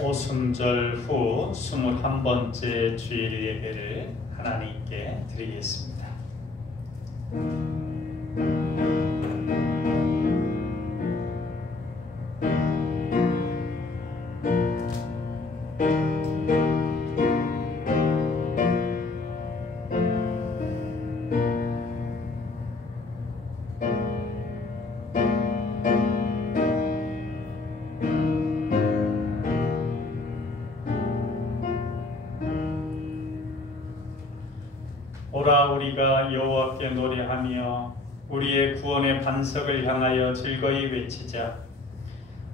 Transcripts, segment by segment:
오순절 후 21번째 주일 예배를 하나님께 드리겠습니다. 오라 우리가 여호와께 노래하며 우리의 구원의 반석을 향하여 즐거이 외치자.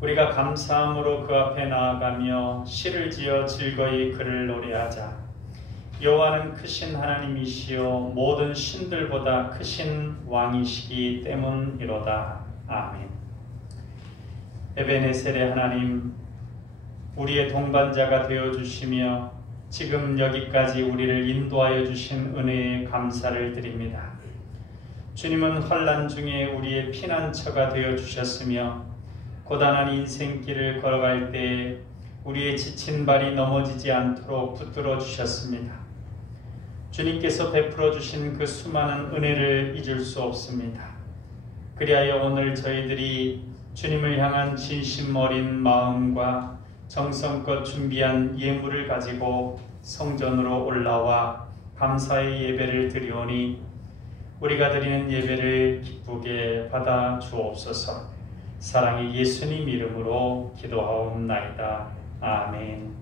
우리가 감사함으로 그 앞에 나아가며 시를 지어 즐거이 그를 노래하자. 여호와는 크신 하나님이시요 모든 신들보다 크신 왕이시기 때문이로다. 아멘. 에베네셀의 하나님, 우리의 동반자가 되어주시며 지금 여기까지 우리를 인도하여 주신 은혜에 감사를 드립니다. 주님은 환난 중에 우리의 피난처가 되어 주셨으며 고단한 인생길을 걸어갈 때 우리의 지친 발이 넘어지지 않도록 붙들어 주셨습니다. 주님께서 베풀어 주신 그 수많은 은혜를 잊을 수 없습니다. 그리하여 오늘 저희들이 주님을 향한 진심 어린 마음과 정성껏 준비한 예물을 가지고 성전으로 올라와 감사의 예배를 드리오니 우리가 드리는 예배를 기쁘게 받아 주옵소서. 사랑의 예수님 이름으로 기도하옵나이다. 아멘.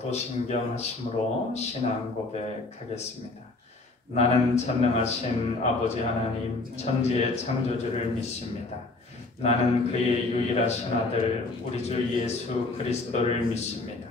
사도신경 하심으로 신앙 고백하겠습니다. 나는 전능하신 아버지 하나님 천지의 창조주를 믿습니다. 나는 그의 유일하신 아들 우리 주 예수 그리스도를 믿습니다.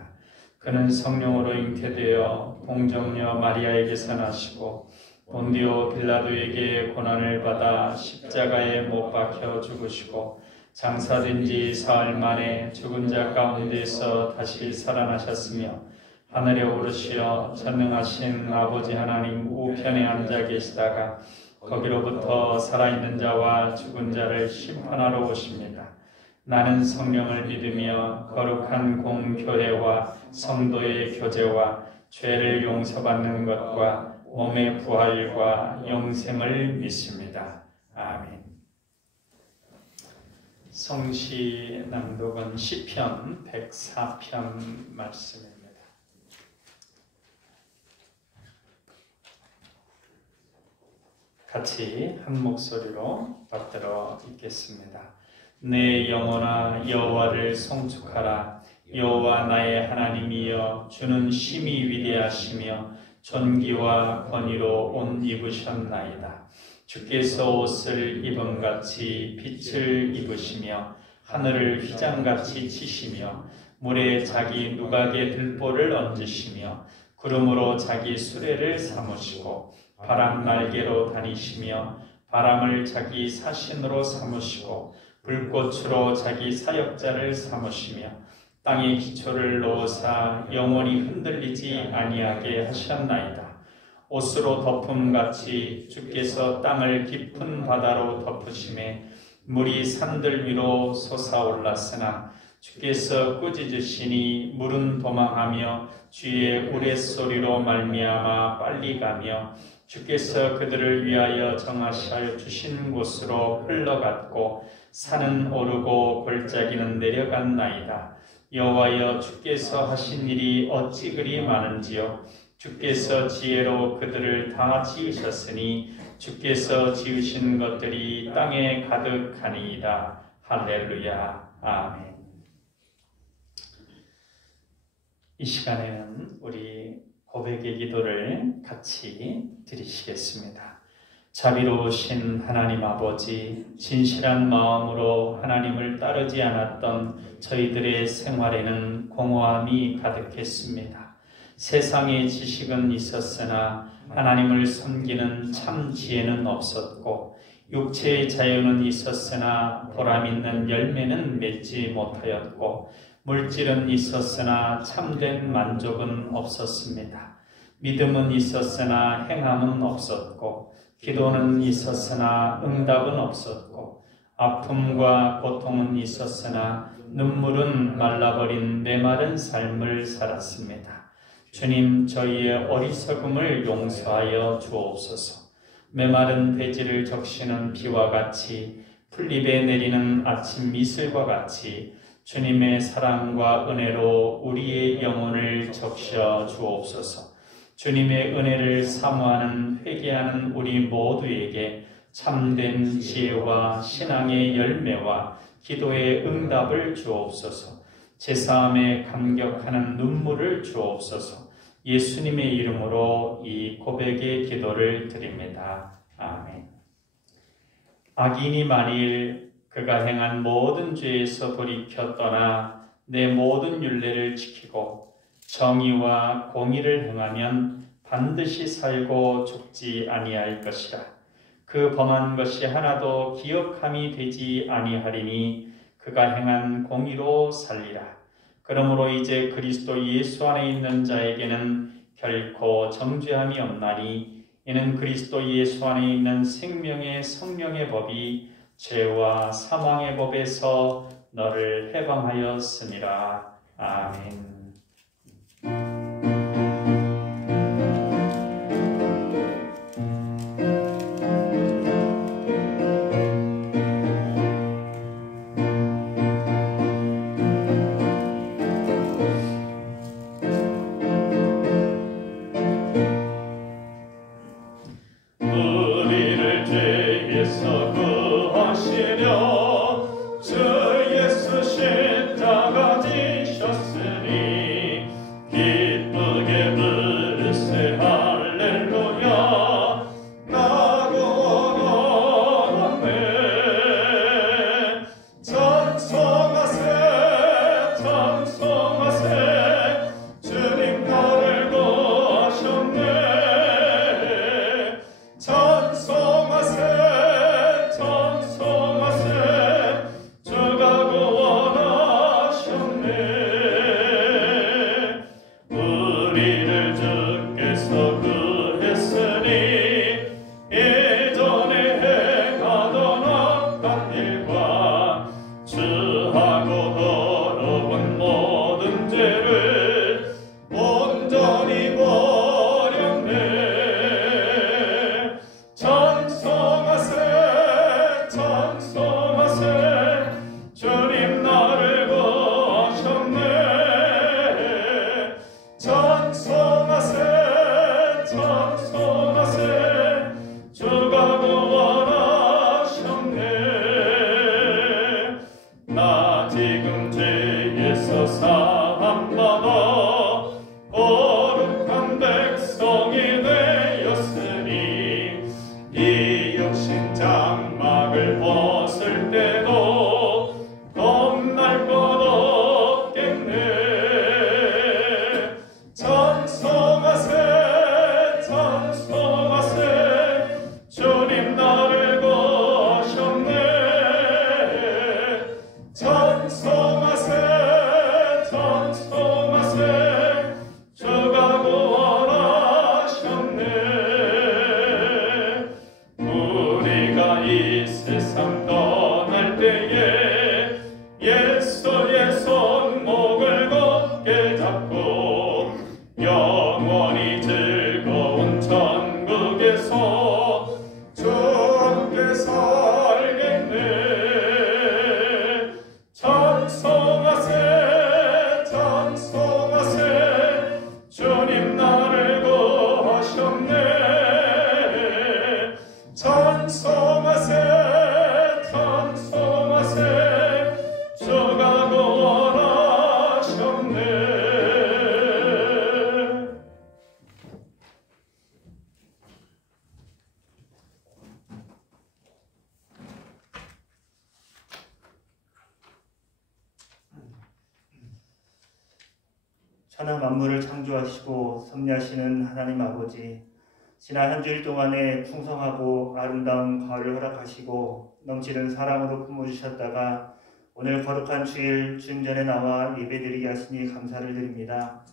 그는 성령으로 잉태되어 동정녀 마리아에게서 나시고 본디오 빌라도에게 고난을 받아 십자가에 못 박혀 죽으시고 장사된 지 사흘 만에 죽은 자 가운데서 다시 살아나셨으며 하늘에 오르시어 전능하신 아버지 하나님 우편에 앉아 계시다가 거기로부터 살아있는 자와 죽은 자를 심판하러 오십니다. 나는 성령을 믿으며 거룩한 공교회와 성도의 교제와 죄를 용서받는 것과 몸의 부활과 영생을 믿습니다. 아멘. 성시 낭독은 시편 104편 말씀입니다. 같이 한 목소리로 받들어 읽겠습니다. 내 영혼아 여호와를 송축하라. 여호와 나의 하나님이여 주는 심히 위대하시며 존귀와 권위로 옷 입으셨나이다. 주께서 옷을 입음같이 빛을 입으시며 하늘을 휘장같이 치시며 물에 자기 누각의 들보를 얹으시며 구름으로 자기 수레를 삼으시고 바람 날개로 다니시며 바람을 자기 사신으로 삼으시고 불꽃으로 자기 사역자를 삼으시며 땅에 기초를 놓으사 영원히 흔들리지 아니하게 하셨나이다. 옷으로 덮음같이 주께서 땅을 깊은 바다로 덮으심에 물이 산들 위로 솟아올랐으나 주께서 꾸짖으시니 물은 도망하며 주의 우레소리로 말미암아 빨리 가며 주께서 그들을 위하여 정하셔 주신 곳으로 흘러갔고 산은 오르고 골짜기는 내려갔나이다. 여호와여 주께서 하신 일이 어찌 그리 많은지요. 주께서 지혜로 그들을 다 지으셨으니 주께서 지으신 것들이 땅에 가득하니이다. 할렐루야. 아멘. 이 시간에는 우리 고백의 기도를 같이 드리시겠습니다. 자비로우신 하나님 아버지, 진실한 마음으로 하나님을 따르지 않았던 저희들의 생활에는 공허함이 가득했습니다. 세상의 지식은 있었으나 하나님을 섬기는 참 지혜는 없었고 육체의 자유는 있었으나 보람있는 열매는 맺지 못하였고 물질은 있었으나 참된 만족은 없었습니다. 믿음은 있었으나 행함은 없었고 기도는 있었으나 응답은 없었고 아픔과 고통은 있었으나 눈물은 말라버린 메마른 삶을 살았습니다. 주님, 저희의 어리석음을 용서하여 주옵소서. 메마른 대지를 적시는 비와 같이 풀잎에 내리는 아침 이슬과 같이 주님의 사랑과 은혜로 우리의 영혼을 적셔 주옵소서. 주님의 은혜를 사모하는 회개하는 우리 모두에게 참된 지혜와 신앙의 열매와 기도의 응답을 주옵소서. 제사함에 감격하는 눈물을 주옵소서. 예수님의 이름으로 이 고백의 기도를 드립니다. 아멘. 악인이 만일 그가 행한 모든 죄에서 돌이켜 떠나 내 모든 율례를 지키고 정의와 공의를 행하면 반드시 살고 죽지 아니할 것이라. 그 범한 것이 하나도 기억함이 되지 아니하리니 그가 행한 공의로 살리라. 그러므로 이제 그리스도 예수 안에 있는 자에게는 결코 정죄함이 없나니 이는 그리스도 예수 안에 있는 생명의 성령의 법이 죄와 사망의 법에서 너를 해방하였음이라. 아멘. 주 예수 십자가 지셨으니 주님 나를 거하셨네. 찬송하세 찬송하세 주가 구원하셨네. 우리가 이 세상 떠날 때에 예수의 손목을 굳게 잡고 영원히 즐거운 천국에서 주께 살겠네. 찬송하세 찬송하세 주님 나를 구하셨네. 찬송하세 찬송하세 주가 구원하셨네. 천하 만물을 창조하시고 섭리하시는 하나님 아버지, 지난 한 주일 동안에 풍성하고 아름다운 가을을 허락하시고 넘치는 사랑으로 품어주셨다가 오늘 거룩한 주일 주님전에 나와 예배드리게 하시니 감사를 드립니다.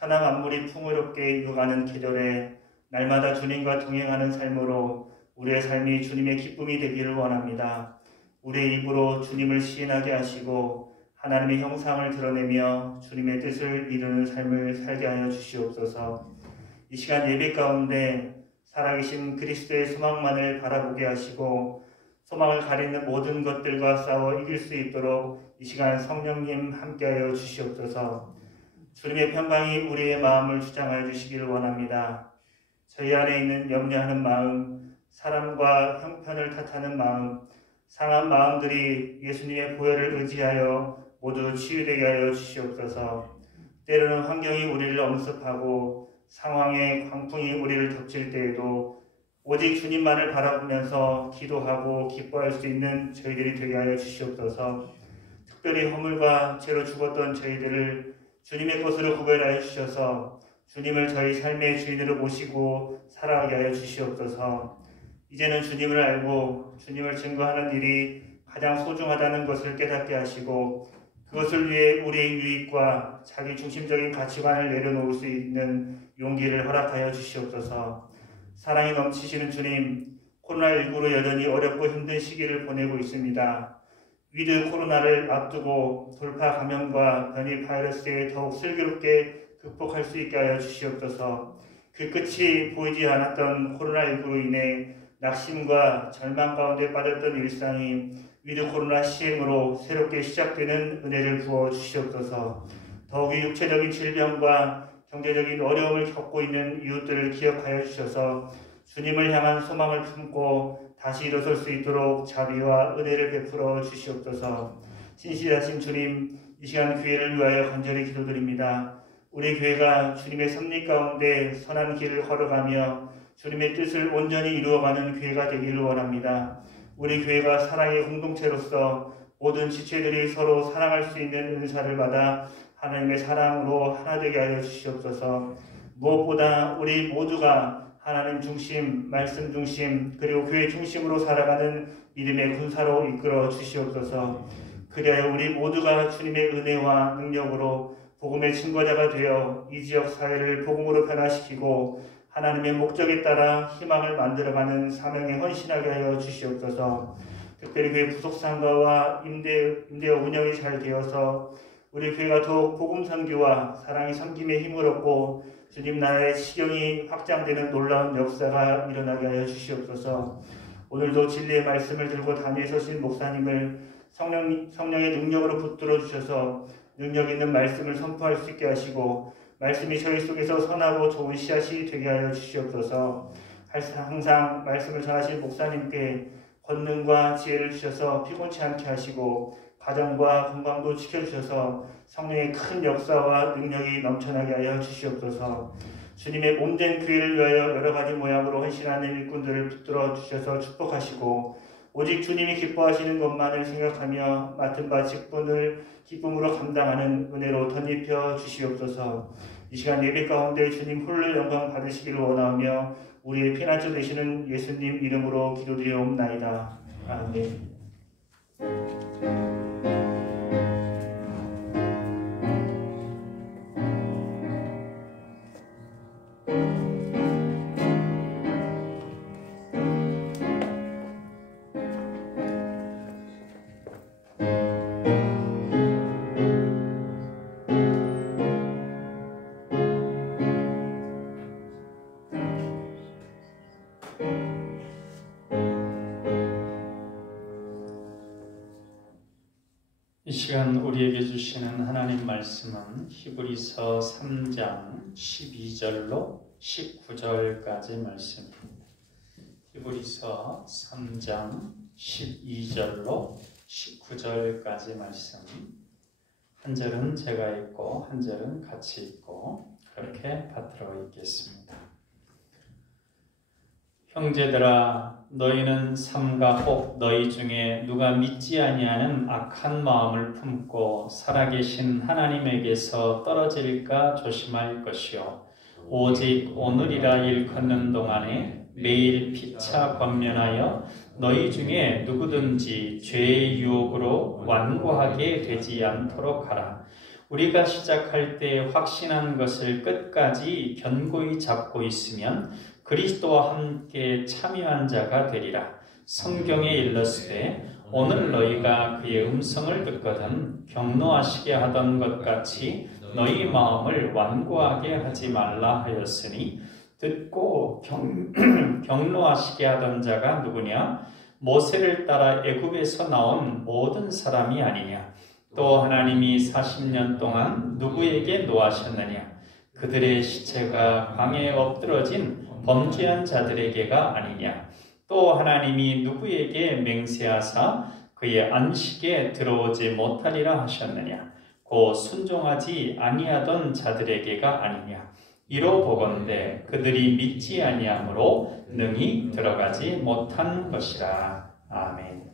천하 만물이 풍요롭게 이루어가는 계절에 날마다 주님과 동행하는 삶으로 우리의 삶이 주님의 기쁨이 되기를 원합니다. 우리의 입으로 주님을 시인하게 하시고 하나님의 형상을 드러내며 주님의 뜻을 이루는 삶을 살게 하여 주시옵소서. 이 시간 예배 가운데 살아계신 그리스도의 소망만을 바라보게 하시고 소망을 가리는 모든 것들과 싸워 이길 수 있도록 이 시간 성령님 함께하여 주시옵소서. 주님의 평강이 우리의 마음을 주장하여 주시기를 원합니다. 저희 안에 있는 염려하는 마음, 사람과 형편을 탓하는 마음, 상한 마음들이 예수님의 보혈을 의지하여 모두 치유되게 하여 주시옵소서. 때로는 환경이 우리를 엄습하고 상황의 광풍이 우리를 덮칠 때에도 오직 주님만을 바라보면서 기도하고 기뻐할 수 있는 저희들이 되게 하여 주시옵소서. 특별히 허물과 죄로 죽었던 저희들을 주님의 것으로 구별하여 주셔서 주님을 저희 삶의 주인으로 모시고 살아가게 하여 주시옵소서. 이제는 주님을 알고 주님을 증거하는 일이 가장 소중하다는 것을 깨닫게 하시고 그것을 위해 우리의 유익과 자기 중심적인 가치관을 내려놓을 수 있는 용기를 허락하여 주시옵소서. 사랑이 넘치시는 주님, 코로나19로 여전히 어렵고 힘든 시기를 보내고 있습니다. 위드 코로나를 앞두고 돌파 감염과 변이 바이러스에 더욱 슬기롭게 극복할 수 있게 하여 주시옵소서. 그 끝이 보이지 않았던 코로나19로 인해 낙심과 절망 가운데 빠졌던 일상이 위드 코로나 시행으로 새롭게 시작되는 은혜를 부어 주시옵소서. 더욱이 육체적인 질병과 경제적인 어려움을 겪고 있는 이웃들을 기억하여 주셔서 주님을 향한 소망을 품고 다시 일어설 수 있도록 자비와 은혜를 베풀어 주시옵소서. 신실하신 주님, 이 시간 교회를 위하여 간절히 기도드립니다. 우리 교회가 주님의 섭리 가운데 선한 길을 걸어가며 주님의 뜻을 온전히 이루어가는 교회가 되기를 원합니다. 우리 교회가 사랑의 공동체로서 모든 지체들이 서로 사랑할 수 있는 은사를 받아 하나님의 사랑으로 하나 되게 하여 주시옵소서. 무엇보다 우리 모두가 하나님 중심, 말씀 중심, 그리고 교회 중심으로 살아가는 믿음의 군사로 이끌어 주시옵소서. 그리하여 우리 모두가 주님의 은혜와 능력으로 복음의 증거자가 되어 이 지역 사회를 복음으로 변화시키고 하나님의 목적에 따라 희망을 만들어가는 사명에 헌신하게 하여 주시옵소서. 특별히 교회 부속상가와 임대와 운영이 잘 되어서 우리 교회가 더욱 복음 선교와 사랑의 섬김에 힘을 얻고 주님 나라의 시경이 확장되는 놀라운 역사가 일어나게 하여 주시옵소서. 오늘도 진리의 말씀을 들고 단위에 서신 목사님을 성령의 능력으로 붙들어 주셔서 능력 있는 말씀을 선포할 수 있게 하시고 말씀이 저희 속에서 선하고 좋은 씨앗이 되게 하여 주시옵소서. 항상 말씀을 전하신 목사님께 권능과 지혜를 주셔서 피곤치 않게 하시고 가정과 건강도 지켜주셔서 성령의 큰 역사와 능력이 넘쳐나게 하여 주시옵소서. 주님의 몸된 교회를 위하여 여러 가지 모양으로 헌신하는 일꾼들을 붙들어 주셔서 축복하시고 오직 주님이 기뻐하시는 것만을 생각하며 맡은 바 직분을 기쁨으로 감당하는 은혜로 덧입혀 주시옵소서. 이 시간 예배 가운데 주님 홀로 영광 받으시기를 원하며 우리의 피난처 되시는 예수님 이름으로 기도드리옵나이다. 아멘. 이 시간 우리에게 주시는 하나님 말씀은 히브리서 3장 12절로 19절까지 말씀입니다. 히브리서 3장 12절로 19절까지 말씀. 한 절은 제가 읽고 한 절은 같이 읽고 그렇게 받들어 읽겠습니다. 형제들아, 너희는 삼가 혹 너희 중에 누가 믿지 아니하는 악한 마음을 품고 살아계신 하나님에게서 떨어질까 조심할 것이요, 오직 오늘이라 일컫는 동안에 매일 피차 권면하여 너희 중에 누구든지 죄의 유혹으로 완고하게 되지 않도록 하라. 우리가 시작할 때 확신한 것을 끝까지 견고히 잡고 있으면 그리스도와 함께 참여한 자가 되리라. 성경에 일렀으되 오늘 너희가 그의 음성을 듣거든 경노하시게 하던 것 같이 너희 마음을 완고하게 하지 말라 하였으니, 듣고 경노하시게 하던 자가 누구냐? 모세를 따라 애굽에서 나온 모든 사람이 아니냐? 또 하나님이 40년 동안 누구에게 노하셨느냐? 그들의 시체가 광야에 엎드러진 범죄한 자들에게가 아니냐? 또 하나님이 누구에게 맹세하사 그의 안식에 들어오지 못하리라 하셨느냐? 곧 순종하지 아니하던 자들에게가 아니냐? 이로 보건대 그들이 믿지 아니하므로 능히 들어가지 못한 것이라. 아멘.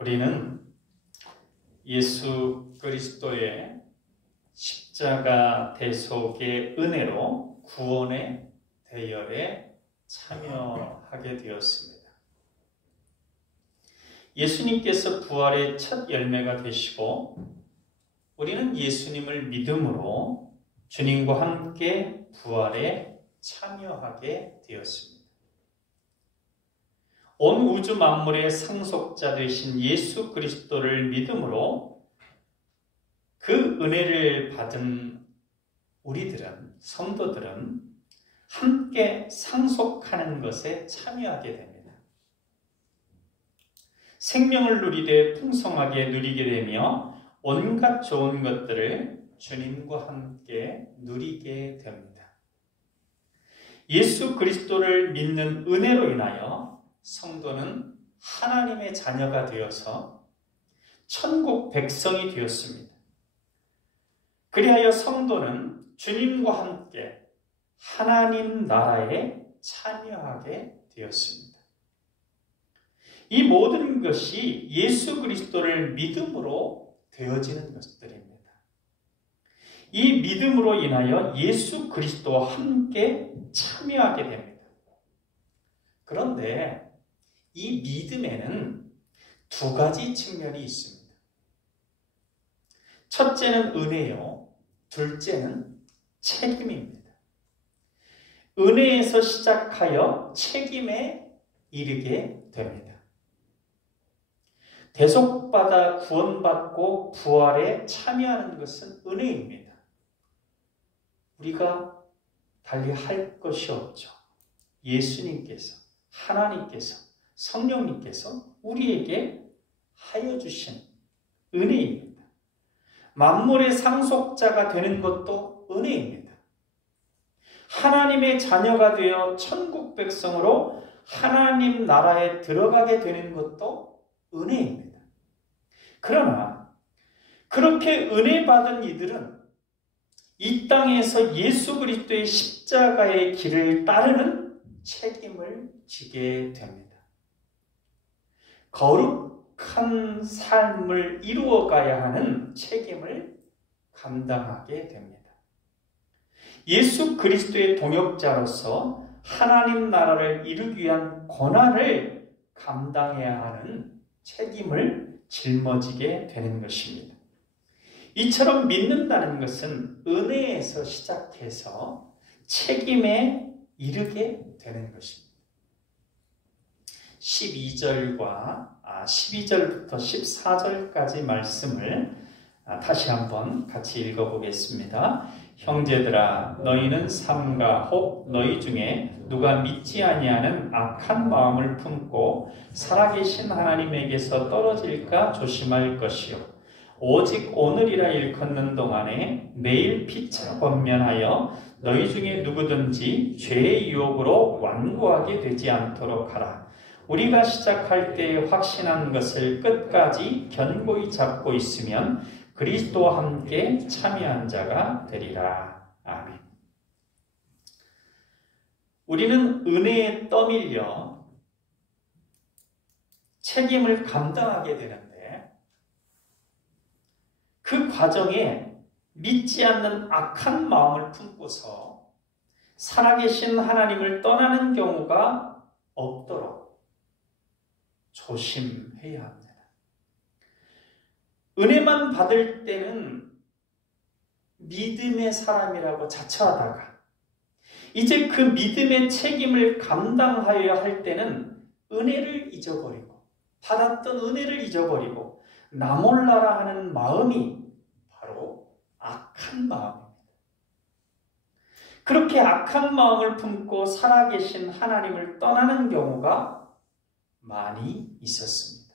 우리는 예수 그리스도의 십자가 대속의 은혜로 구원의 대열에 참여하게 되었습니다. 예수님께서 부활의 첫 열매가 되시고 우리는 예수님을 믿음으로 주님과 함께 부활에 참여하게 되었습니다. 온 우주 만물의 상속자 되신 예수 그리스도를 믿음으로 그 은혜를 받은 우리들은, 성도들은 함께 상속하는 것에 참여하게 됩니다. 생명을 누리되 풍성하게 누리게 되며 온갖 좋은 것들을 주님과 함께 누리게 됩니다. 예수 그리스도를 믿는 은혜로 인하여 성도는 하나님의 자녀가 되어서 천국 백성이 되었습니다. 그리하여 성도는 주님과 함께 하나님 나라에 참여하게 되었습니다. 이 모든 것이 예수 그리스도를 믿음으로 되어지는 것들입니다. 이 믿음으로 인하여 예수 그리스도와 함께 참여하게 됩니다. 그런데 이 믿음에는 두 가지 측면이 있습니다. 첫째는 은혜요, 둘째는 책임입니다. 은혜에서 시작하여 책임에 이르게 됩니다. 대속받아 구원받고 부활에 참여하는 것은 은혜입니다. 우리가 달리 할 것이 없죠. 예수님께서, 하나님께서, 성령님께서 우리에게 하여 주신 은혜입니다. 만물의 상속자가 되는 것도 은혜입니다. 하나님의 자녀가 되어 천국 백성으로 하나님 나라에 들어가게 되는 것도 은혜입니다. 그러나 그렇게 은혜 받은 이들은 이 땅에서 예수 그리스도의 십자가의 길을 따르는 책임을 지게 됩니다. 거룩한 삶을 이루어가야 하는 책임을 감당하게 됩니다. 예수 그리스도의 동역자로서 하나님 나라를 이루기 위한 고난을 감당해야 하는 책임을 짊어지게 되는 것입니다. 이처럼 믿는다는 것은 은혜에서 시작해서 책임에 이르게 되는 것입니다. 12절부터 14절까지 말씀을 다시 한번 같이 읽어보겠습니다. 형제들아, 너희는 삼가 혹 너희 중에 누가 믿지 아니하는 악한 마음을 품고 살아계신 하나님에게서 떨어질까 조심할 것이요, 오직 오늘이라 일컫는 동안에 내일 피차 권면하여 너희 중에 누구든지 죄의 유혹으로 완고하게 되지 않도록 하라. 우리가 시작할 때 확신한 것을 끝까지 견고히 잡고 있으면 그리스도와 함께 참여한 자가 되리라. 아멘. 우리는 은혜에 떠밀려 책임을 감당하게 되는데, 그 과정에 믿지 않는 악한 마음을 품고서 살아계신 하나님을 떠나는 경우가 없도록 조심해야 합니다. 은혜만 받을 때는 믿음의 사람이라고 자처하다가 이제 그 믿음의 책임을 감당하여야 할 때는 은혜를 잊어버리고, 받았던 은혜를 잊어버리고 나 몰라라 하는 마음이 바로 악한 마음입니다. 그렇게 악한 마음을 품고 살아계신 하나님을 떠나는 경우가 많이 있었습니다.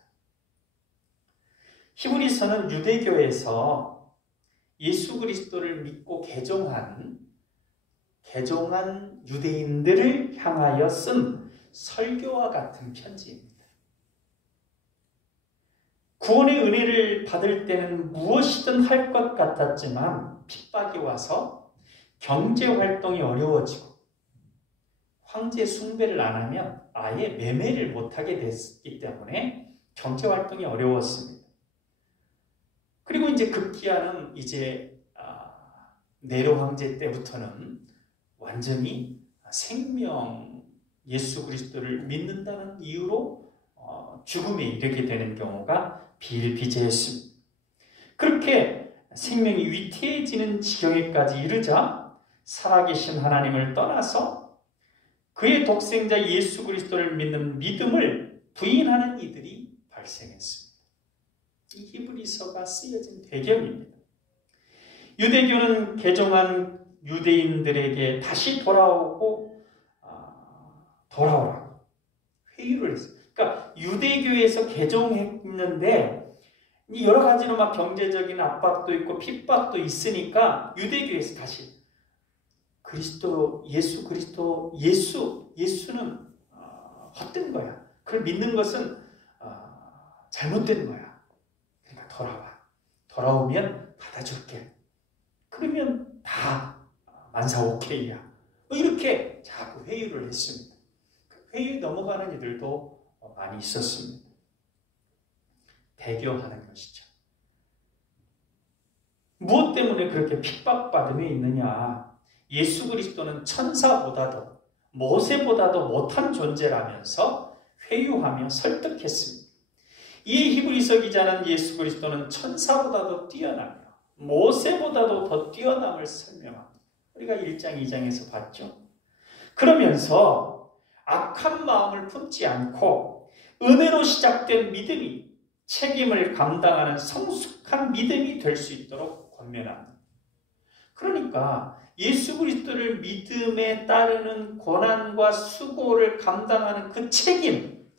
히브리서는 유대교에서 예수 그리스도를 믿고 개종한 유대인들을 향하여 쓴 설교와 같은 편지입니다. 구원의 은혜를 받을 때는 무엇이든 할 것 같았지만 핍박이 와서 경제활동이 어려워지고 황제 숭배를 안 하면 아예 매매를 못하게 됐기 때문에 경제활동이 어려웠습니다. 그리고 이제 급기야는 이제 네로 황제 때부터는 완전히 생명 예수 그리스도를 믿는다는 이유로 죽음에 이르게 되는 경우가 비일비재했습니다. 그렇게 생명이 위태해지는 지경에까지 이르자 살아계신 하나님을 떠나서 그의 독생자 예수 그리스도를 믿는 믿음을 부인하는 이들이 발생했습니다. 이 히브리서가 쓰여진 배경입니다. 유대교는 개종한 유대인들에게 다시 돌아오라고 회유를 했어요. 그러니까 유대교에서 개종했는데 여러 가지로 막 경제적인 압박도 있고 핍박도 있으니까 유대교에서 다시 예수는 헛된 거야. 그걸 믿는 것은 잘못된 거야. 그러니까 돌아오면 받아줄게. 그러면 다 만사 오케이야. 이렇게 자꾸 회유를 했습니다. 회유에 넘어가는 이들도 많이 있었습니다. 배교하는 것이죠. 무엇 때문에 그렇게 핍박받음에 있느냐? 예수 그리스도는 천사보다도 모세보다도 못한 존재라면서 회유하며 설득했습니다. 이 히브리서 기자는 예수 그리스도는 천사보다도 뛰어나며 모세보다도 더 뛰어남을 설명합니다. 우리가 1장, 2장에서 봤죠. 그러면서 악한 마음을 품지 않고 은혜로 시작된 믿음이 책임을 감당하는 성숙한 믿음이 될 수 있도록 권면합니다. 그러니까 예수 그리스도를 믿음에 따르는 고난과 수고를 감당하는 그 책임,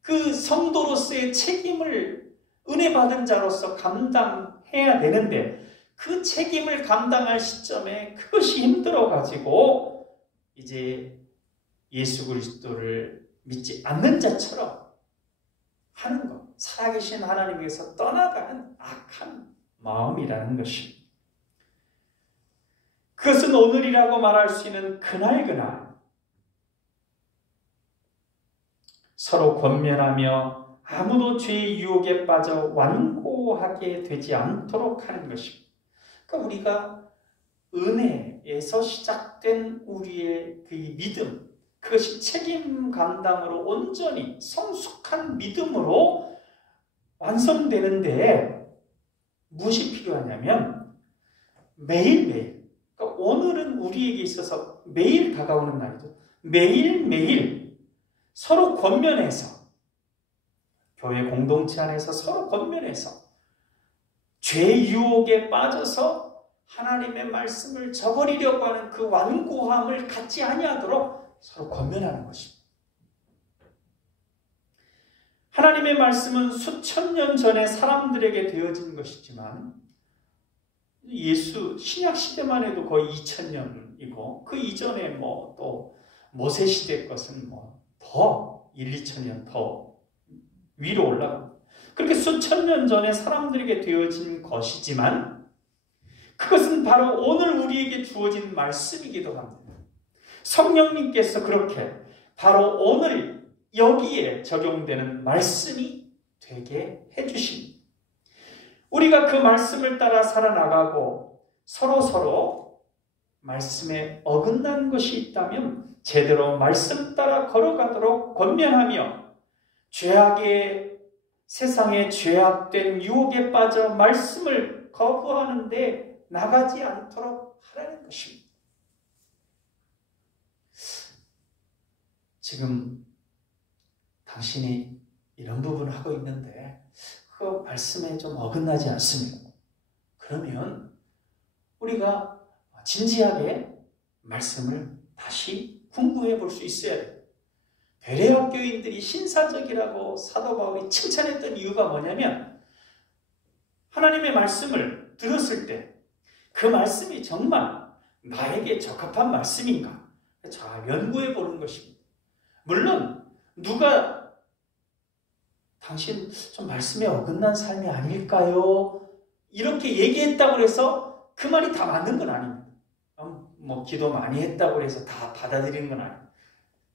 그 성도로서의 책임을 은혜 받은 자로서 감당해야 되는데 그 책임을 감당할 시점에 그것이 힘들어가지고 이제 예수 그리스도를 믿지 않는 자처럼 하는 것, 살아계신 하나님에서 떠나가는 악한 마음이라는 것입니다. 그것은 오늘이라고 말할 수 있는 그날 서로 권면하며 아무도 죄의 유혹에 빠져 완고하게 되지 않도록 하는 것입니다. 그러니까 우리가 은혜, 교회에서 시작된 우리의 그 믿음, 그것이 책임 감당으로 온전히 성숙한 믿음으로 완성되는데 무엇이 필요하냐면 매일매일, 그러니까 오늘은 우리에게 있어서 매일 다가오는 날이죠. 매일매일 서로 권면해서, 교회 공동체 안에서 서로 권면해서 죄 유혹에 빠져서 하나님의 말씀을 저버리려고 하는 그 완고함을 갖지 아니하도록 서로 권면하는 것입니다. 하나님의 말씀은 수천 년 전에 사람들에게 되어진 것이지만 예수 신약 시대만 해도 거의 2000년이고 그 이전에 또 모세 시대 것은 더 1, 2000년 더 위로 올라갑니다. 그렇게 수천 년 전에 사람들에게 되어진 것이지만 그것은 바로 오늘 우리에게 주어진 말씀이기도 합니다. 성령님께서 그렇게 바로 오늘 여기에 적용되는 말씀이 되게 해주십니다. 우리가 그 말씀을 따라 살아나가고 서로 말씀에 어긋난 것이 있다면 제대로 말씀 따라 걸어가도록 권면하며 세상의 죄악된 유혹에 빠져 말씀을 거부하는데 나가지 않도록 하라는 것입니다. 지금 당신이 이런 부분을 하고 있는데 그 말씀에 좀 어긋나지 않습니다. 그러면 우리가 진지하게 말씀을 다시 공부해 볼 수 있어야 돼요. 베레아 교인들이 신사적이라고 사도 바울이 칭찬했던 이유가 뭐냐면 하나님의 말씀을 들었을 때 그 말씀이 정말 나에게 적합한 말씀인가 잘 연구해 보는 것입니다. 물론 누가 당신 좀 말씀에 어긋난 삶이 아닐까요? 이렇게 얘기했다고 해서 그 말이 다 맞는 건 아닙니다. 기도 많이 했다고 해서 다 받아들이는 건 아닙니다.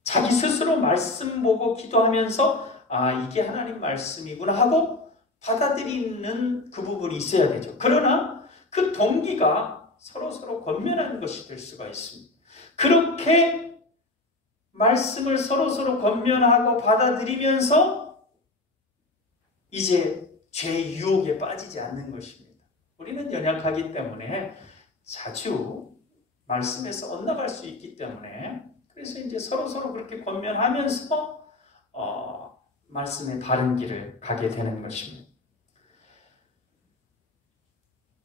자기 스스로 말씀 보고 기도하면서 이게 하나님 말씀이구나 하고 받아들이는 그 부분이 있어야 되죠. 그러나 그 동기가 서로 권면하는 것이 될 수가 있습니다. 그렇게 말씀을 서로 권면하고 받아들이면서 이제 죄의 유혹에 빠지지 않는 것입니다. 우리는 연약하기 때문에 자주 말씀에서 엇나갈 수 있기 때문에 그래서 이제 서로 그렇게 권면하면서 말씀의 바른 길을 가게 되는 것입니다.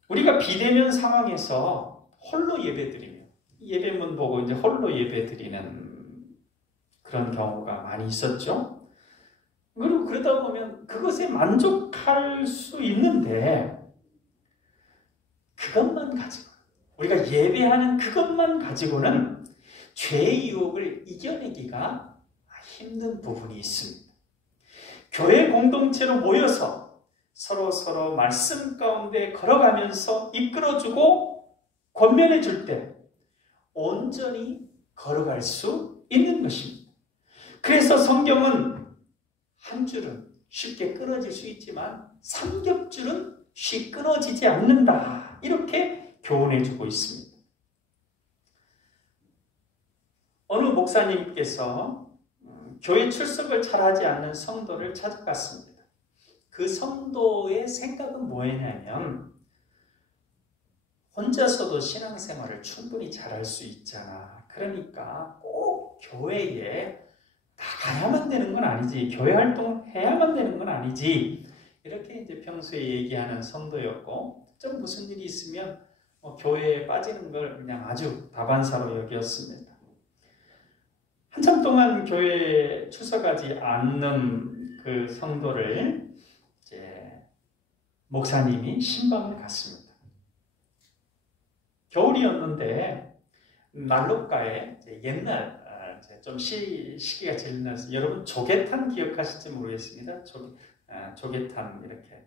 우리가 비대면 상황에서 홀로 예배드리며 예배문 보고 이제 홀로 예배드리는 그런 경우가 많이 있었죠. 그리고 그러다 보면 그것에 만족할 수 있는데 그것만 가지고 우리가 예배하는 그것만 가지고는 죄의 유혹을 이겨내기가 힘든 부분이 있습니다. 교회 공동체로 모여서 서로 말씀 가운데 걸어가면서 이끌어주고 권면해 줄 때 온전히 걸어갈 수 있는 것입니다. 그래서 성경은 한 줄은 쉽게 끊어질 수 있지만 삼겹줄은 쉽게 끊어지지 않는다. 이렇게 교훈해 주고 있습니다. 어느 목사님께서 교회 출석을 잘하지 않는 성도를 찾아갔습니다. 그 성도의 생각은 뭐였냐면 혼자서도 신앙생활을 충분히 잘할 수 있잖아. 그러니까 꼭 교회에 나가야만 되는 건 아니지. 교회 활동을 해야만 되는 건 아니지. 이렇게 이제 평소에 얘기하는 성도였고 좀 무슨 일이 있으면 교회에 빠지는 걸 그냥 아주 다반사로 여겼습니다. 한참 동안 교회에 출석하지 않는 그 성도를 이제 목사님이 신방을 갔습니다. 겨울이었는데 난로가에 옛날 좀 시기가 지나서 여러분 조개탄 기억하실지 모르겠습니다. 조개탄 이렇게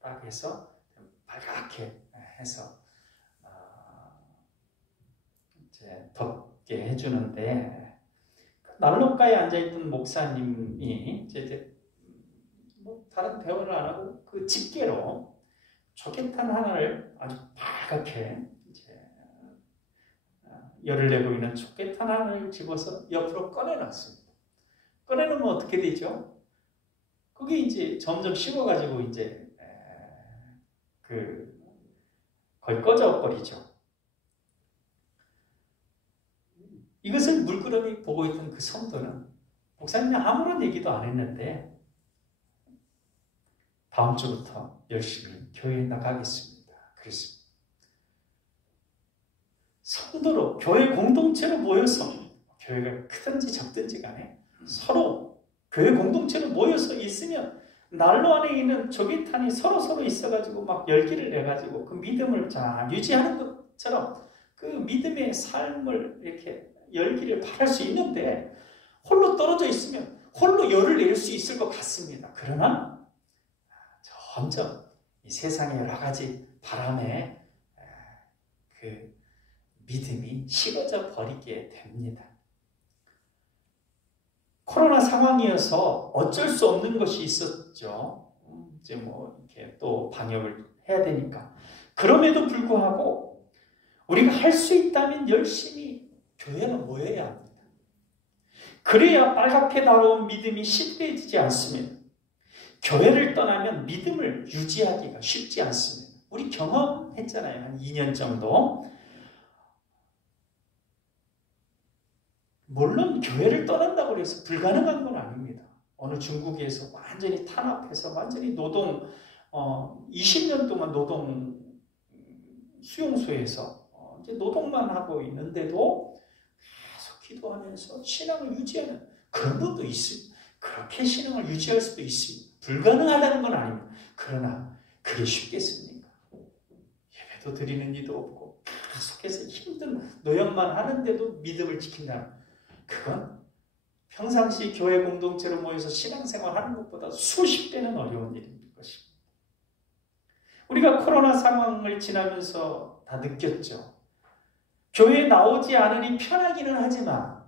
딱 해서 빨갛게 해서 이제 덥게 해주는데 난로가에 앉아있던 목사님이 이제 다른 대화를 안 하고 그 집게로 조개탄 하나를 아주 빨갛게 이제 열을 내고 있는 초계탄 하나를 집어서 옆으로 꺼내놨습니다. 꺼내놓으면 어떻게 되죠? 그게 이제 점점 식어가지고 이제 거의 꺼져버리죠. 이것을 물끄러미 보고 있던 그 성도는 목사님이 아무런 얘기도 안 했는데 다음 주부터 열심히 교회에 나가겠습니다. 그랬습니다. 성도로 교회 공동체로 모여서 교회가 크든지 작든지 간에 서로 교회 공동체로 모여서 있으면 난로 안에 있는 조개탄이 서로 있어가지고 막 열기를 내가지고 그 믿음을 잘 유지하는 것처럼 그 믿음의 삶을 이렇게 열기를 발할 수 있는데 홀로 떨어져 있으면 홀로 열을 낼 수 있을 것 같습니다. 그러나 점점 이 세상의 여러 가지 바람에 그 믿음이 식어져 버리게 됩니다. 코로나 상황이어서 어쩔 수 없는 것이 있었죠. 이제 뭐 이렇게 또 방역을 해야 되니까. 그럼에도 불구하고 우리가 할 수 있다면 열심히 교회는 모여야 합니다. 그래야 빨갛게 달아온 믿음이 시들해지지 않습니다. 교회를 떠나면 믿음을 유지하기가 쉽지 않습니다. 우리 경험했잖아요. 한 2년 정도. 물론 교회를 떠난다고 해서 불가능한 건 아닙니다. 어느 중국에서 완전히 탄압해서 완전히 노동 20년 동안 노동 수용소에서 이제 노동만 하고 있는데도 계속 기도하면서 신앙을 유지하는 그런 분도 있습니다. 그렇게 신앙을 유지할 수도 있습니다. 불가능하다는 건 아닙니다. 그러나 그게 쉽겠습니까? 예배도 드리는 이도 없고 계속해서 힘든 노역만 하는데도 믿음을 지킨다는 그건 평상시 교회 공동체로 모여서 신앙생활 하는 것보다 수십 배는 어려운 일인 것입니다. 우리가 코로나 상황을 지나면서 다 느꼈죠. 교회에 나오지 않으니 편하기는 하지만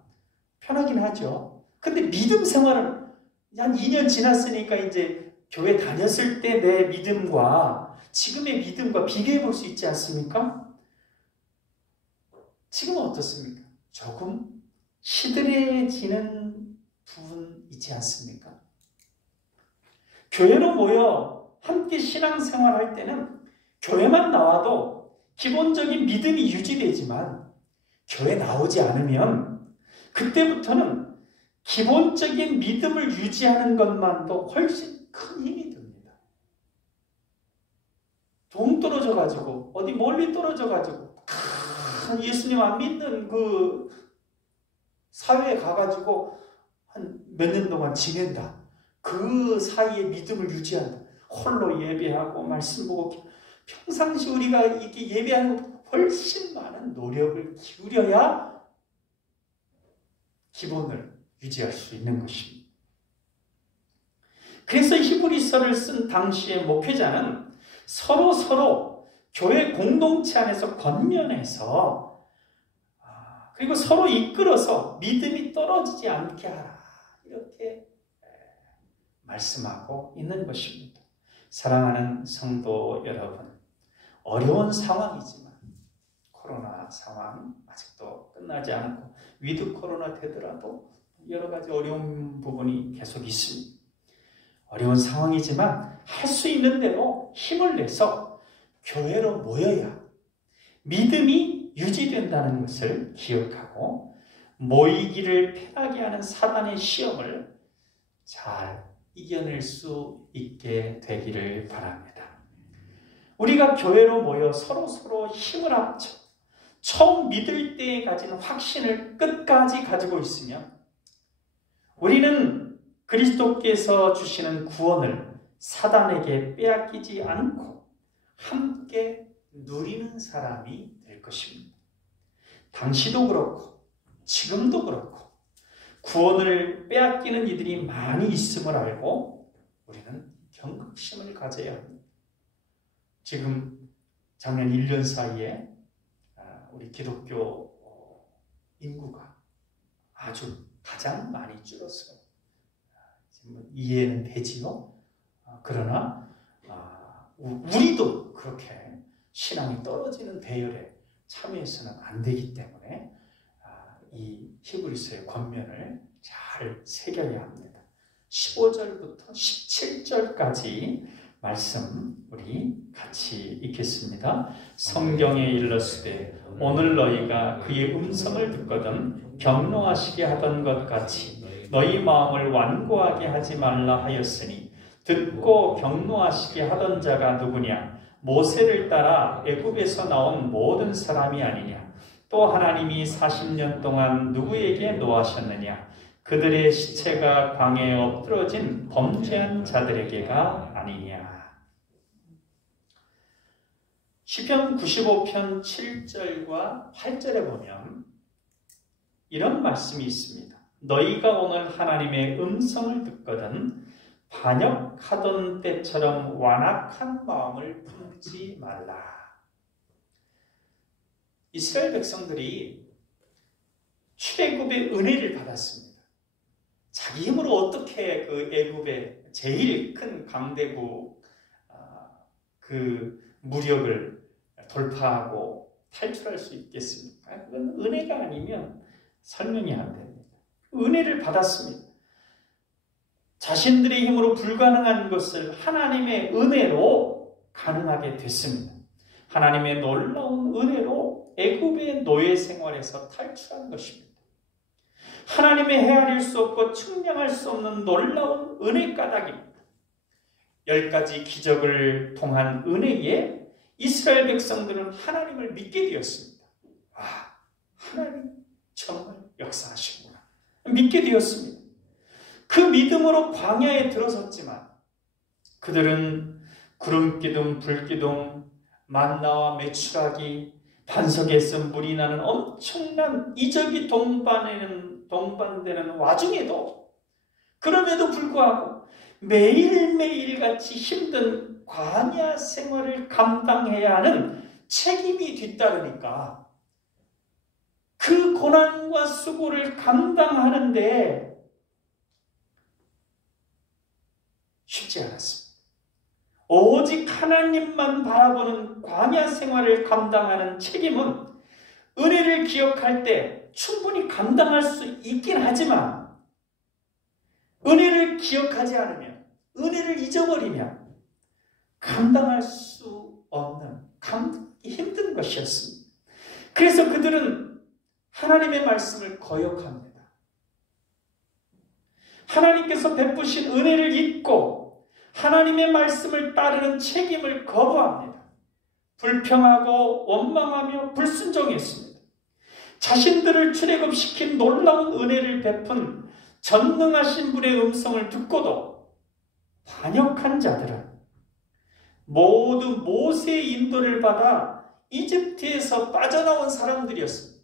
편하긴 하죠. 근데 믿음 생활은 한 2년 지났으니까 이제 교회 다녔을 때 내 믿음과 지금의 믿음과 비교해 볼 수 있지 않습니까? 지금은 어떻습니까? 조금 시들해지는 부분 있지 않습니까? 교회로 모여 함께 신앙생활 할 때는 교회만 나와도 기본적인 믿음이 유지되지만 교회 나오지 않으면 그때부터는 기본적인 믿음을 유지하는 것만도 훨씬 큰 힘이 듭니다. 동떨어져가지고 어디 멀리 떨어져가지고 예수님 안 믿는 그 사회에 가가지고 한 몇 년 동안 지낸다. 그 사이에 믿음을 유지한다. 홀로 예배하고 말씀 보고 평상시 우리가 이렇게 예배하는 것보다 훨씬 많은 노력을 기울여야 기본을 유지할 수 있는 것입니다. 그래서 히브리서를 쓴 당시의 목회자는 서로 교회 공동체 안에서 권면해서 그리고 서로 이끌어서 믿음이 떨어지지 않게 하라. 이렇게 말씀하고 있는 것입니다. 사랑하는 성도 여러분, 어려운 상황이지만 코로나 상황 아직도 끝나지 않고 위드 코로나 되더라도 여러 가지 어려운 부분이 계속 있습니다. 어려운 상황이지만 할 수 있는 대로 힘을 내서 교회로 모여야 믿음이 유지된다는 것을 기억하고 모이기를 편하게 하는 사단의 시험을 잘 이겨낼 수 있게 되기를 바랍니다. 우리가 교회로 모여 서로 힘을 합쳐 처음 믿을 때에 가진 확신을 끝까지 가지고 있으면 우리는 그리스도께서 주시는 구원을 사단에게 빼앗기지 않고 함께 누리는 사람이 될 것입니다. 당시도 그렇고 지금도 그렇고 구원을 빼앗기는 이들이 많이 있음을 알고 우리는 경각심을 가져야 합니다. 지금 작년 1년 사이에 우리 기독교 인구가 아주 가장 많이 줄었어요. 이해는 되지요. 그러나 우리도 그렇게 신앙이 떨어지는 대열에 참여해서는 안 되기 때문에 이 히브리서의 권면을 잘 새겨야 합니다. 15절부터 17절까지 말씀 우리 같이 읽겠습니다. 성경에 일렀으되 오늘 너희가 그의 음성을 듣거든 경노하시게 하던 것 같이 너희 마음을 완고하게 하지 말라 하였으니 듣고 경노하시게 하던 자가 누구냐? 모세를 따라 애굽에서 나온 모든 사람이 아니냐? 또 하나님이 40년 동안 누구에게 노하셨느냐? 그들의 시체가 광야에 엎드러진 범죄한 자들에게가 아니냐? 시편 95편 7절과 8절에 보면 이런 말씀이 있습니다. 너희가 오늘 하나님의 음성을 듣거든 반역하던 때처럼 완악한 마음을 품지 말라. 이스라엘 백성들이 출애굽의 은혜를 받았습니다. 자기 힘으로 어떻게 그 애굽의 제일 큰 강대국 그 무력을 돌파하고 탈출할 수 있겠습니까? 그건 은혜가 아니면 설명이 안 됩니다. 은혜를 받았습니다. 자신들의 힘으로 불가능한 것을 하나님의 은혜로 가능하게 됐습니다. 하나님의 놀라운 은혜로 애굽의 노예 생활에서 탈출한 것입니다. 하나님의 헤아릴 수 없고 측량할 수 없는 놀라운 은혜 까닭입니다. 10가지 기적을 통한 은혜에 이스라엘 백성들은 하나님을 믿게 되었습니다. 하나님 정말 역사하시구나. 믿게 되었습니다. 그 믿음으로 광야에 들어섰지만 그들은 구름기둥, 불기둥, 만나와 메추라기, 반석에서 물이 나는 엄청난 이적이 동반되는 와중에도 그럼에도 불구하고 매일매일 같이 힘든 광야 생활을 감당해야 하는 책임이 뒤따르니까 그 고난과 수고를 감당하는데 쉽지 않았습니다. 오직 하나님만 바라보는 광야 생활을 감당하는 책임은 은혜를 기억할 때 충분히 감당할 수 있긴 하지만 은혜를 기억하지 않으면, 은혜를 잊어버리면 감당할 수 없는, 감당하기 힘든 것이었습니다. 그래서 그들은 하나님의 말씀을 거역합니다. 하나님께서 베푸신 은혜를 잊고 하나님의 말씀을 따르는 책임을 거부합니다. 불평하고 원망하며 불순종했습니다. 자신들을 출애굽시킨 놀라운 은혜를 베푼 전능하신 분의 음성을 듣고도 반역한 자들은 모두 모세의 인도를 받아 이집트에서 빠져나온 사람들이었습니다.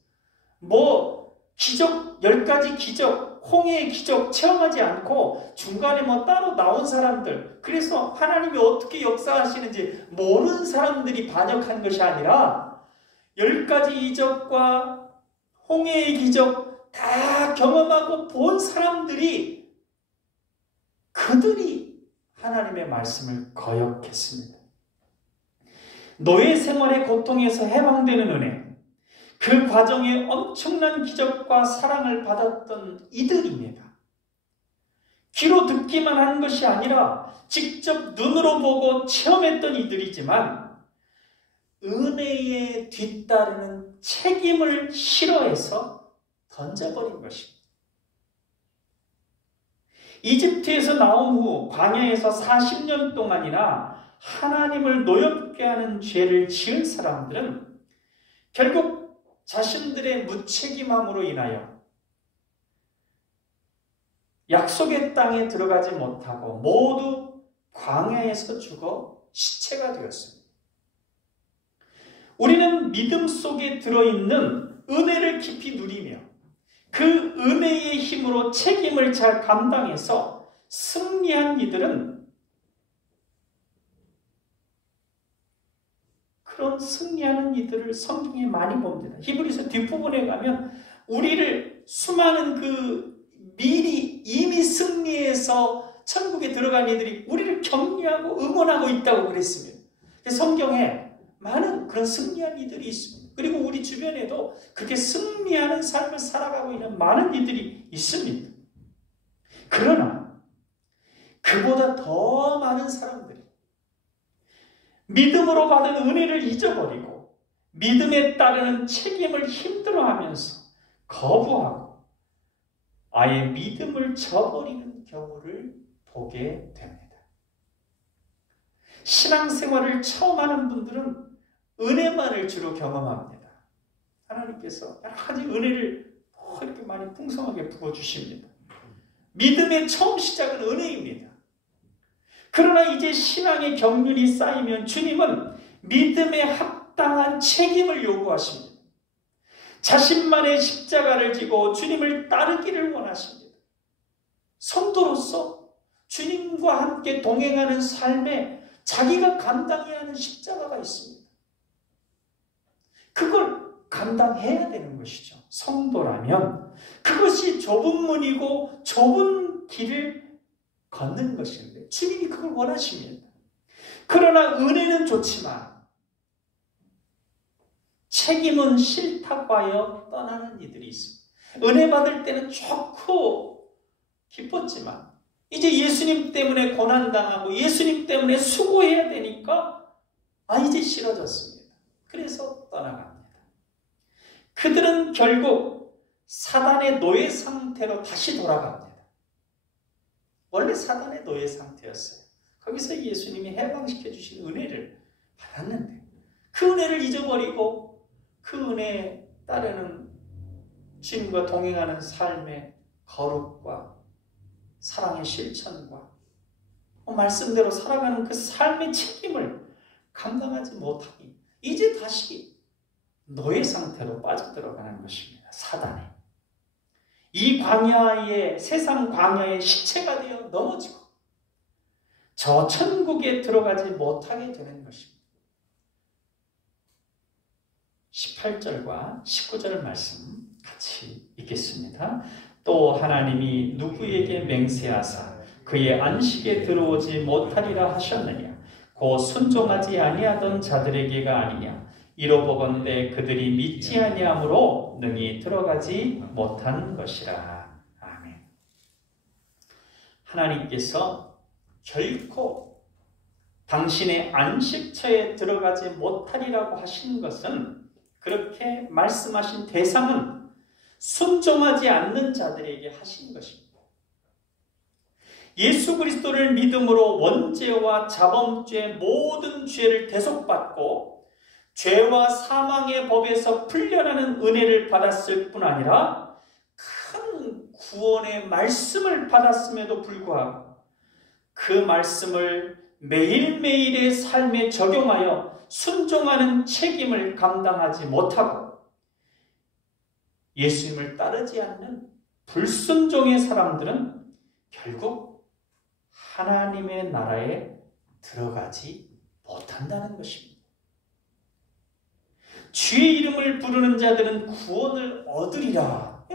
기적, 10가지 기적, 홍해의 기적 체험하지 않고 중간에 따로 나온 사람들, 그래서 하나님이 어떻게 역사하시는지 모르는 사람들이 반역한 것이 아니라 10가지 이적과 홍해의 기적 다 경험하고 본 사람들이 그들이 하나님의 말씀을 거역했습니다. 노예 생활의 고통에서 해방되는 은혜, 그 과정에 엄청난 기적과 사랑을 받았던 이들입니다. 귀로 듣기만 한 것이 아니라 직접 눈으로 보고 체험했던 이들이지만 은혜에 뒤따르는 책임을 싫어해서 던져버린 것입니다. 이집트에서 나온 후 광야에서 40년 동안이나 하나님을 노엽게 하는 죄를 지은 사람들은 결국 자신들의 무책임함으로 인하여 약속의 땅에 들어가지 못하고 모두 광야에서 죽어 시체가 되었습니다. 우리는 믿음 속에 들어있는 은혜를 깊이 누리며 그 은혜의 힘으로 책임을 잘 감당해서 승리한 이들은 그런 승리하는 이들을 성경에 많이 봅니다. 히브리서 뒷부분에 가면 우리를 수많은 이미 승리해서 천국에 들어간 이들이 우리를 격려하고 응원하고 있다고 그랬습니다. 성경에 많은 그런 승리한 이들이 있습니다. 그리고 우리 주변에도 그렇게 승리하는 삶을 살아가고 있는 많은 이들이 있습니다. 그러나 그보다 더 많은 사람들이 믿음으로 받은 은혜를 잊어버리고 믿음에 따르는 책임을 힘들어하면서 거부하고 아예 믿음을 저버리는 경우를 보게 됩니다. 신앙생활을 처음 하는 분들은 은혜만을 주로 경험합니다. 하나님께서 여러 가지 은혜를 이렇게 많이 풍성하게 부어주십니다. 믿음의 처음 시작은 은혜입니다. 그러나 이제 신앙의 경륜이 쌓이면 주님은 믿음에 합당한 책임을 요구하십니다. 자신만의 십자가를 지고 주님을 따르기를 원하십니다. 성도로서 주님과 함께 동행하는 삶에 자기가 감당해야 하는 십자가가 있습니다. 그걸 감당해야 되는 것이죠. 성도라면 그것이 좁은 문이고 좁은 길을 걷는 것인데 주님이 그걸 원하십니다. 그러나 은혜는 좋지만 책임은 싫다고 하여 떠나는 이들이 있습니다. 은혜 받을 때는 좋고 기뻤지만 이제 예수님 때문에 고난당하고 예수님 때문에 수고해야 되니까 이제 싫어졌습니다. 그래서 떠나갑니다. 그들은 결국 사단의 노예 상태로 다시 돌아갑니다. 원래 사단의 노예 상태였어요. 거기서 예수님이 해방시켜 주신 은혜를 받았는데 그 은혜를 잊어버리고 그 은혜에 따르는 주님과 동행하는 삶의 거룩과 사랑의 실천과 말씀대로 살아가는 그 삶의 책임을 감당하지 못하니 이제 다시 노예 상태로 빠져들어가는 것입니다. 사단이. 이 광야의 세상 광야의 시체가 되어 넘어지고 저 천국에 들어가지 못하게 되는 것입니다. 18절과 19절 말씀 같이 읽겠습니다. 또 하나님이 누구에게 맹세하사 그의 안식에 들어오지 못하리라 하셨느냐? 곧 순종하지 아니하던 자들에게가 아니냐? 이로보건대 그들이 믿지 아니함으로 능히 들어가지 못한 것이라. 아멘. 하나님께서 결코 당신의 안식처에 들어가지 못하리라고 하신 것은 그렇게 말씀하신 대상은 순종하지 않는 자들에게 하신 것입니다. 예수 그리스도를 믿음으로 원죄와 자범죄 모든 죄를 대속받고 죄와 사망의 법에서 풀려나는 은혜를 받았을 뿐 아니라 큰 구원의 말씀을 받았음에도 불구하고 그 말씀을 매일매일의 삶에 적용하여 순종하는 책임을 감당하지 못하고 예수님을 따르지 않는 불순종의 사람들은 결국 하나님의 나라에 들어가지 못한다는 것입니다. 주의 이름을 부르는 자들은 구원을 얻으리라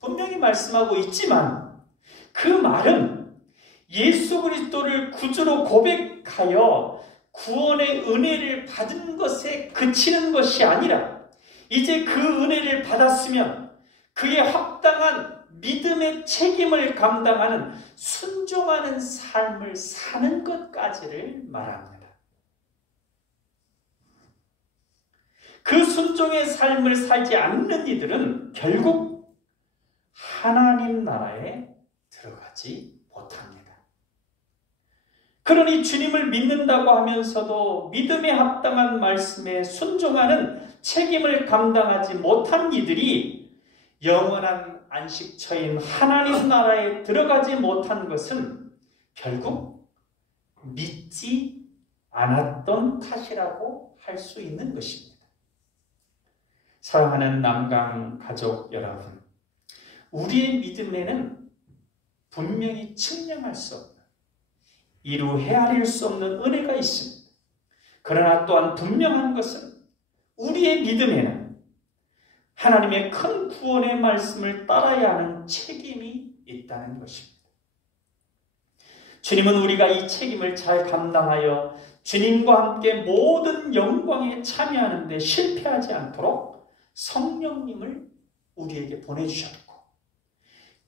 분명히 말씀하고 있지만 그 말은 예수 그리스도를 구주로 고백하여 구원의 은혜를 받은 것에 그치는 것이 아니라 이제 그 은혜를 받았으면 그에 합당한 믿음의 책임을 감당하는 순종하는 삶을 사는 것까지를 말합니다. 그 순종의 삶을 살지 않는 이들은 결국 하나님 나라에 들어가지 못합니다. 그러니 주님을 믿는다고 하면서도 믿음에 합당한 말씀에 순종하는 책임을 감당하지 못한 이들이 영원한 안식처인 하나님 나라에 들어가지 못한 것은 결국 믿지 않았던 탓이라고 할 수 있는 것입니다. 사랑하는 남강 가족 여러분, 우리의 믿음에는 분명히 측량할 수 없는 이루 헤아릴 수 없는 은혜가 있습니다. 그러나 또한 분명한 것은 우리의 믿음에는 하나님의 큰 구원의 말씀을 따라야 하는 책임이 있다는 것입니다. 주님은 우리가 이 책임을 잘 감당하여 주님과 함께 모든 영광에 참여하는 데 실패하지 않도록 성령님을 우리에게 보내주셨고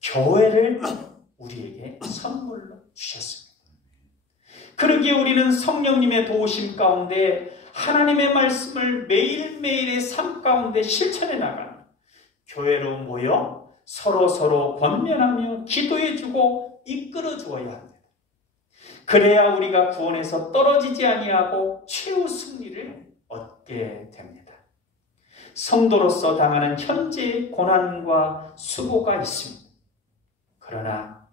교회를 우리에게 선물로 주셨습니다. 그러기에 우리는 성령님의 도우심 가운데 하나님의 말씀을 매일매일의 삶 가운데 실천해 나가는 교회로 모여 서로 권면하며 기도해주고 이끌어주어야 합니다. 그래야 우리가 구원에서 떨어지지 아니하고 최후 승리를 얻게 됩니다. 성도로서 당하는 현재의 고난과 수고가 있습니다. 그러나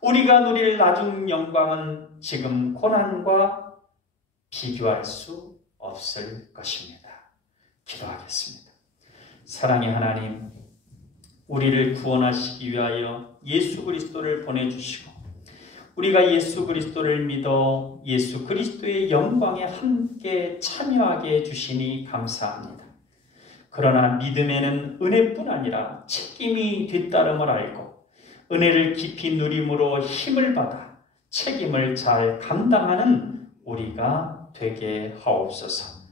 우리가 누릴 나중 영광은 지금 고난과 비교할 수 없을 것입니다. 기도하겠습니다. 사랑의 하나님, 우리를 구원하시기 위하여 예수 그리스도를 보내주시고 우리가 예수 그리스도를 믿어 예수 그리스도의 영광에 함께 참여하게 해주시니 감사합니다. 그러나 믿음에는 은혜뿐 아니라 책임이 뒤따름을 알고 은혜를 깊이 누림으로 힘을 받아 책임을 잘 감당하는 우리가 되게 하옵소서.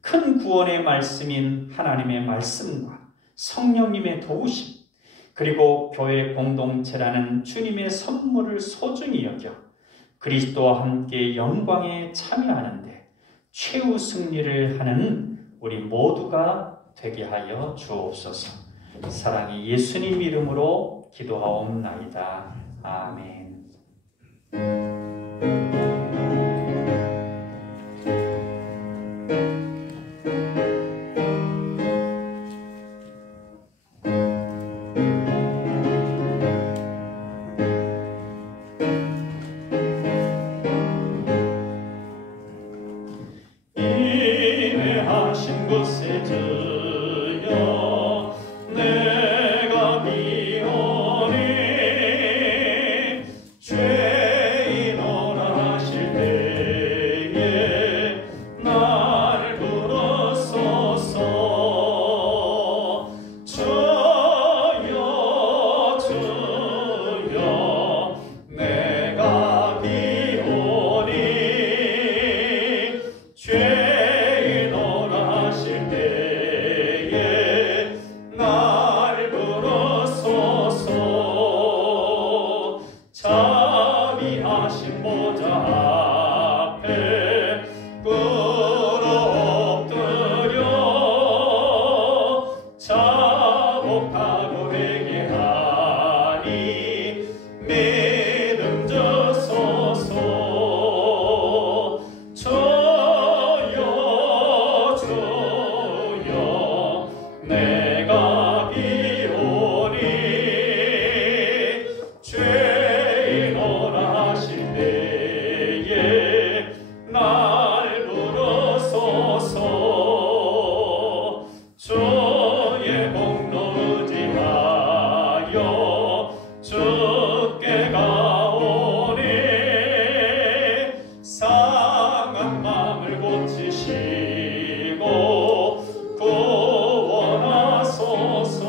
큰 구원의 말씀인 하나님의 말씀과 성령님의 도우심 그리고 교회 공동체라는 주님의 선물을 소중히 여겨 그리스도와 함께 영광에 참여하는데 최후 승리를 하는 우리 모두가 되게 하여 주옵소서. 사랑의 예수님 이름으로 기도하옵나이다. 아멘. 인내하신 곳에 주여 내가 비오니 죄인오라 하실 때에 나를 부르소서. 주여 주여 내가 비오니 죄인오라 하실 때에 나를 부르소서. 자비하신 보좌 앞에 꿇어 엎드려 자복하고 회개하니 믿음 주소서. 주여 주여 내가 비오니 죄인오라 하실 때에 날 부르소서. 주의 공로 의지하여 주께 가오니 상한 마음을 고치시고 구원하소서.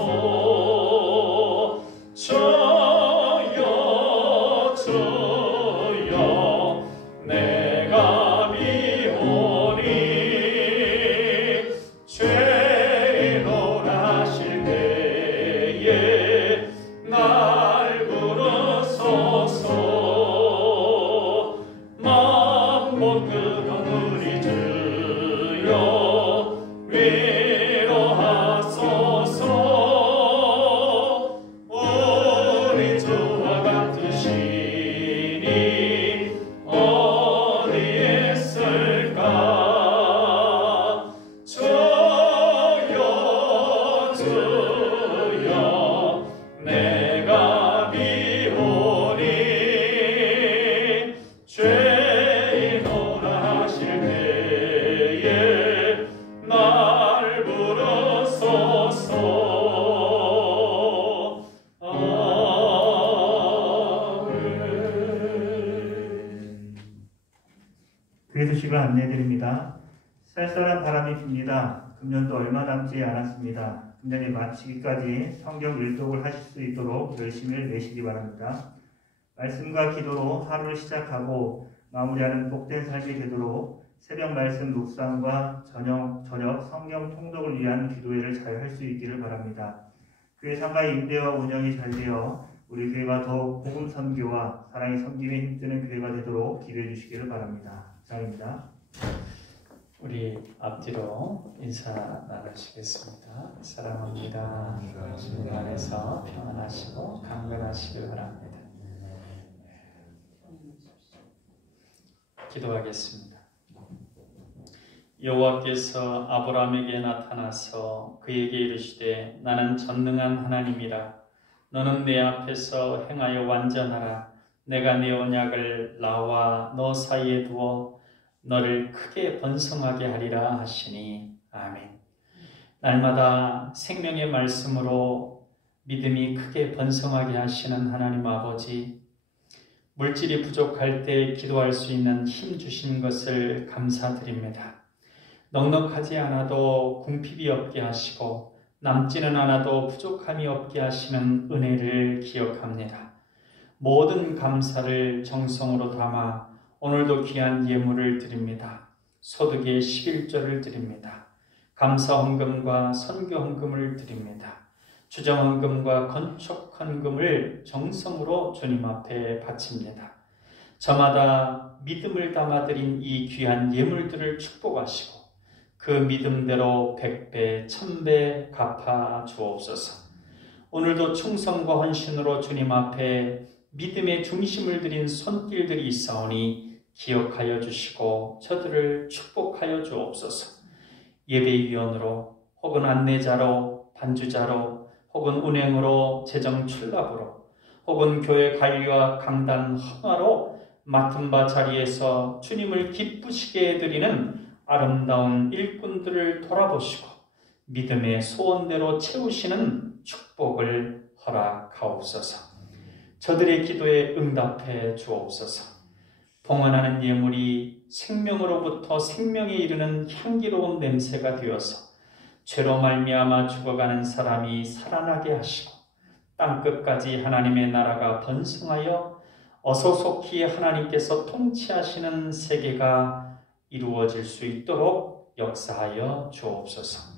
주여 주여 내가 비오니 죄인오라 하실 때에 날 부르소서. 만못 그런 우리 주여 위로하소서. 우리 주와 같으시니 어디 있을까. 주여 주여 내가 비오니 죄인오라 하실 때에 날 부르소서. 아멘. 교회 소식을 안내드립니다. 쌀쌀한 바람이 붑니다. 금년도 얼마 남지 않았습니다. 금년이 마치기까지 성경 일독을 하실 수 있도록 열심을 내시기 바랍니다. 말씀과 기도로 하루를 시작하고 마무리하는 복된 삶이 되도록 새벽 말씀 묵상과 저녁 성경 통독을 위한 기도회를 잘 할 수 있기를 바랍니다. 교회 상가의 임대와 운영이 잘 되어 우리 교회가 더욱 복음 선교와 사랑의 섬김에 힘쓰는 교회가 되도록 기도해 주시기를 바랍니다. 감사합니다. 우리 앞뒤로 인사 나누시겠습니다. 사랑합니다. 주님 안에서 평안하시고 강건하시길 바랍니다. 기도하겠습니다. 여호와께서 아브라함에게 나타나서 그에게 이르시되 나는 전능한 하나님이라. 너는 내 앞에서 행하여 완전하라. 내가 내 언약을 나와 너 사이에 두어 너를 크게 번성하게 하리라 하시니 아멘. 날마다 생명의 말씀으로 믿음이 크게 번성하게 하시는 하나님 아버지, 물질이 부족할 때 기도할 수 있는 힘 주신 것을 감사드립니다. 넉넉하지 않아도 궁핍이 없게 하시고 남지는 않아도 부족함이 없게 하시는 은혜를 기억합니다. 모든 감사를 정성으로 담아 오늘도 귀한 예물을 드립니다. 소득의 11조를 드립니다. 감사헌금과 선교헌금을 드립니다. 주정헌금과 건축헌금을 정성으로 주님 앞에 바칩니다. 저마다 믿음을 담아드린 이 귀한 예물들을 축복하시고 그 믿음대로 100배, 1000배 갚아 주옵소서. 오늘도 충성과 헌신으로 주님 앞에 믿음의 중심을 들인 손길들이 있사오니 기억하여 주시고 저들을 축복하여 주옵소서. 예배위원으로 혹은 안내자로, 반주자로, 혹은 운행으로, 재정 출납으로, 혹은 교회 관리와 강단 헌화로 맡은 바 자리에서 주님을 기쁘시게 해드리는 아름다운 일꾼들을 돌아보시고 믿음의 소원대로 채우시는 축복을 허락하옵소서. 저들의 기도에 응답해 주옵소서. 봉헌하는 예물이 생명으로부터 생명에 이르는 향기로운 냄새가 되어서 죄로 말미암아 죽어가는 사람이 살아나게 하시고 땅끝까지 하나님의 나라가 번성하여 어소속히 하나님께서 통치하시는 세계가 이루어질 수 있도록 역사하여 주옵소서.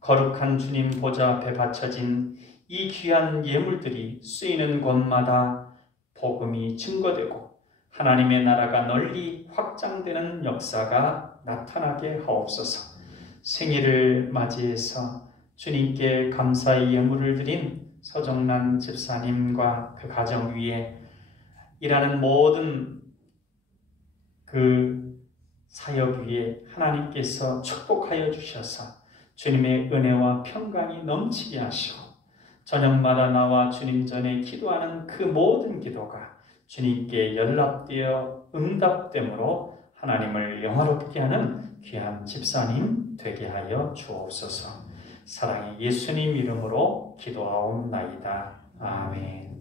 거룩한 주님 보좌 앞에 바쳐진 이 귀한 예물들이 쓰이는 곳마다 복음이 증거되고 하나님의 나라가 널리 확장되는 역사가 나타나게 하옵소서. 생일을 맞이해서 주님께 감사의 예물을 드린 서정란 집사님과 그 가정 위에 일하는 모든 그 사역 위에 하나님께서 축복하여 주셔서 주님의 은혜와 평강이 넘치게 하시고 저녁마다 나와 주님 전에 기도하는 그 모든 기도가 주님께 연락되어 응답됨으로 하나님을 영화롭게 하는 귀한 집사님 되게 하여 주옵소서. 사랑의 예수님 이름으로 기도하옵나이다. 아멘.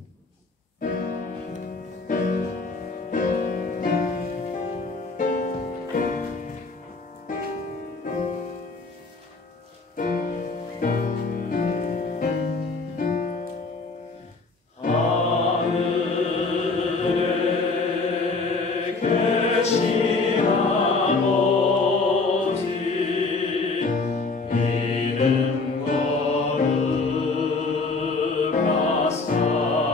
이름 거룩하사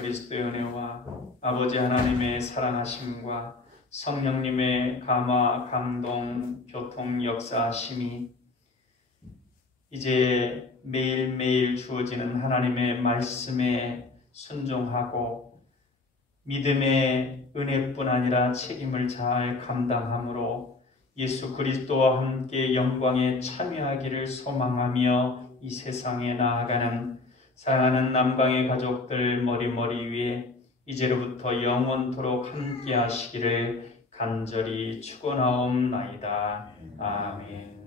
그리스도의 은혜와 아버지 하나님의 사랑하심과 성령님의 감화, 감동, 교통, 역사하심이 이제 매일매일 주어지는 하나님의 말씀에 순종하고 믿음의 은혜뿐 아니라 책임을 잘 감당함으로 예수 그리스도와 함께 영광에 참여하기를 소망하며 이 세상에 나아가는 사랑하는 남강의 가족들 머리머리 위에 이제로부터 영원토록 함께 하시기를 간절히 축원하옵나이다. 아멘.